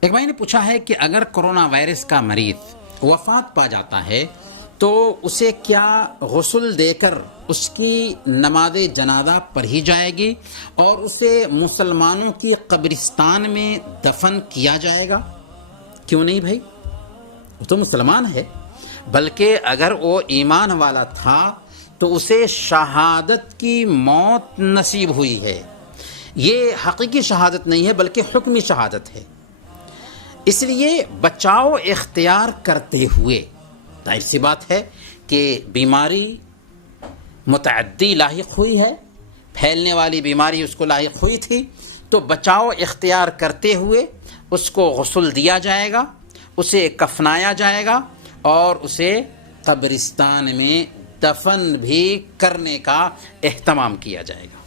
ایک بھائی نے پوچھا ہے کہ اگر کرونا وائرس کا مریض وفات پا جاتا ہے تو اسے کیا غسل دے کر اس کی نماز جنازہ پڑھی جائے گی اور اسے مسلمانوں کی قبرستان میں دفن کیا جائے گا؟ کیوں نہیں بھائی، وہ تو مسلمان ہے، بلکہ اگر وہ ایمان والا تھا تو اسے شہادت کی موت نصیب ہوئی ہے۔ یہ حقیقی شہادت نہیں ہے بلکہ حکمی شہادت ہے۔ اس لیے بچاؤ اختیار کرتے ہوئے، ظاہر سی بات ہے کہ بیماری متعدی لاحق ہوئی ہے، پھیلنے والی بیماری اس کو لاحق ہوئی تھی، تو بچاؤ اختیار کرتے ہوئے اس کو غسل دیا جائے گا، اسے کفنایا جائے گا اور اسے قبرستان میں دفن بھی کرنے کا اہتمام کیا جائے گا۔